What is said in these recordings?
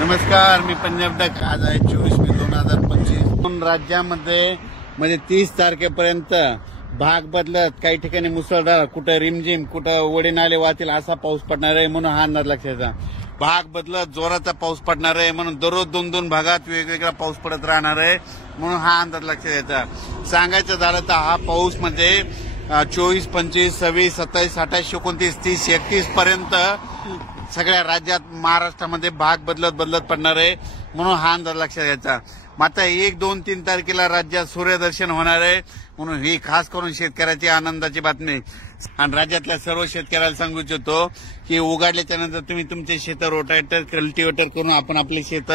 नमस्कार, मी पंजाब डक. आज आहे 24 मे 2025. राज्यामध्ये म्हणजे 30 तारखेपर्यंत भाग बदलत, काही ठिकाणी मुसळधार, कुठं रिमझिम, कुठं वडी नाले वाहतील असा पाऊस पडणार आहे म्हणून हा अंदाज लक्षात. भाग बदलत जोराचा पाऊस पडणार आहे म्हणून दररोज 2-2 भागात वेगवेगळा पाऊस पडत राहणार आहे म्हणून हा अंदाज लक्षात येता. सांगायचं झालं तर हा पाऊस म्हणजे 24, 25, 26, 27, 28, 29, 30, 31 पर्यंत सगळ्या राज्यात महाराष्ट्रामध्ये भाग बदलत पडणार आहे म्हणून हा अंदाज लक्षात घ्यायचा. मात्र 1, 2, 3 तारखेला राज्यात सूर्यदर्शन होणार आहे म्हणून ही खास करून शेतकऱ्याची आनंदाची बातमी. आणि राज्यातल्या सर्व शेतकऱ्याला सांगू इच्छितो की उघडल्याच्या नंतर तुम्ही तुमचे शेत रोटावेटर, कल्टिवेटर करून आपण आपली शेत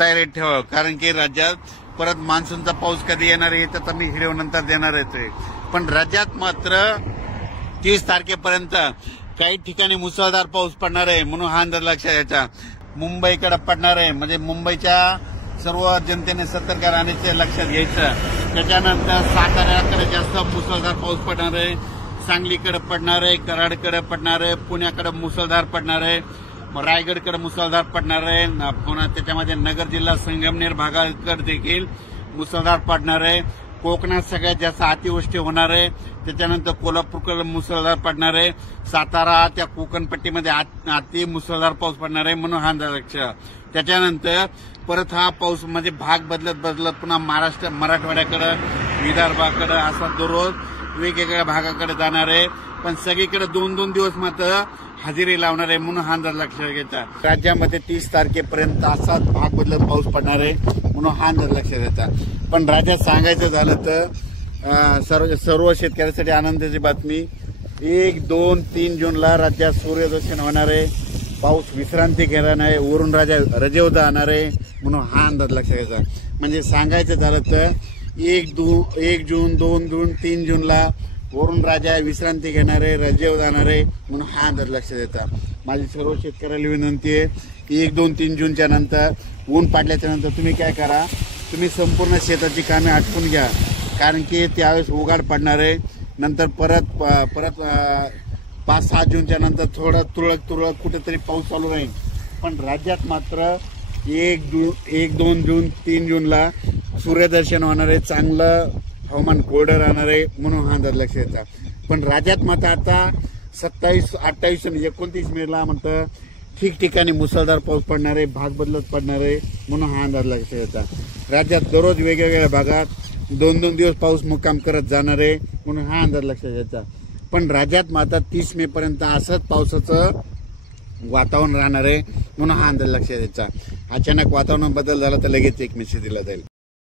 तयारीत ठेवा. कारण की राज्यात परत मान्सूनचा पाऊस कधी येणार आहे तर मी व्हिडिओ नंतर देणार आहे. पण राज्यात मात्र 30 तारखेपर्यंत काही ठिकाणी मुसळधार पाऊस पडणार आहे म्हणून हा अंदाज लक्षात घ्यायचा. मुंबईकडे पडणार आहे म्हणजे मुंबईच्या सर्व जनतेने सतर्क राहण्याचे लक्षात घ्यायचं. त्याच्यानंतर साताऱ्याकडे जास्त मुसळधार पाऊस पडणार आहे, सांगलीकडे पडणार आहे, कराडकडे पडणार आहे, पुण्याकडे मुसळधार पडणार आहे, रायगडकडे मुसळधार पडणार आहे, पुन्हा त्याच्यामध्ये नगर जिल्हा संगमनेर भागाकडे देखील मुसळधार पडणार आहे. कोकणात सगळ्यात जास्त अतिवृष्टी होणार आहे. त्याच्यानंतर कोल्हापूरकडे मुसळधार पडणार आहे. सातारा त्या कोकणपट्टीमध्ये अति मुसळधार पाऊस पडणार आहे म्हणून हा अंदाज लक्षात. त्याच्यानंतर परत हा पाऊस म्हणजे भाग बदलत पुन्हा महाराष्ट्र, मराठवाड्याकडे, विदर्भाकडे असा दररोज वेगवेगळ्या भागाकडे जाणार आहे. पण सगळीकडे 2-2 दिवस मात्र हजेरी लावणार आहे म्हणून हा अंदाज लक्षात घ्यायचा. राज्यामध्ये 30 तारखेपर्यंत असाच भाग बदलत पाऊस पडणार आहे म्हणून हा अंदाज लक्षात घ्यायचा. पण राज्यात सांगायचं झालं तर सर्व शेतकऱ्यांसाठी आनंदाची बातमी. 1, 2, 3 जूनला राज्यात सूर्यदर्शन होणार आहे. पाऊस विश्रांती घेणार आहे, वरून रजेवर जाणार आहे म्हणून हा अंदाज लक्षात घ्यायचा. म्हणजे सांगायचं झालं तर 1 जून, 2 जून, 3 जूनला वरून राजा विश्रांती घेणार आहे, रजेवर जाणार आहे म्हणून हा अंदाज लक्षात येतात. माझी सर्व शेतकऱ्याला विनंती आहे की 1, 2, 3 जूनच्या नंतर ऊन पाडल्याच्या नंतर तुम्ही काय करा, तुम्ही संपूर्ण शेताची कामे आटपून घ्या. कारण की त्यावेळेस उघाड पडणार आहे. नंतर परत 5-6 जूनच्या नंतर थोडं तुरळक कुठेतरी पाऊस चालू राहील. पण राज्यात मात्र 1, 2 जून, 3 जूनला सूर्यदर्शन होणार आहे. चांगलं हवामान कोरडं राहणार आहे म्हणून हा अंदाज लक्षात येतात. पण राज्यात मात्र आता 27, 28 आणि 29 मेला मात्र ठिकठिकाणी मुसळधार पाऊस पडणार आहे, भाग बदलत पडणार आहे म्हणून हा अंदाज लक्षात येतात. राज्यात दररोज वेगवेगळ्या भागात 2-2 दिवस पाऊस मुक्काम करत जाणार आहे म्हणून हा अंदाज लक्षात घ्यायचा. पण राज्यात मात्र 30 मे पर्यंत असंच पावसाचं वातावरण राहणार आहे म्हणून हा अंदाज लक्षात द्यायचा. अचानक वातावरण बदल झाला तर लगेच एक मेसेज दिला जाईल.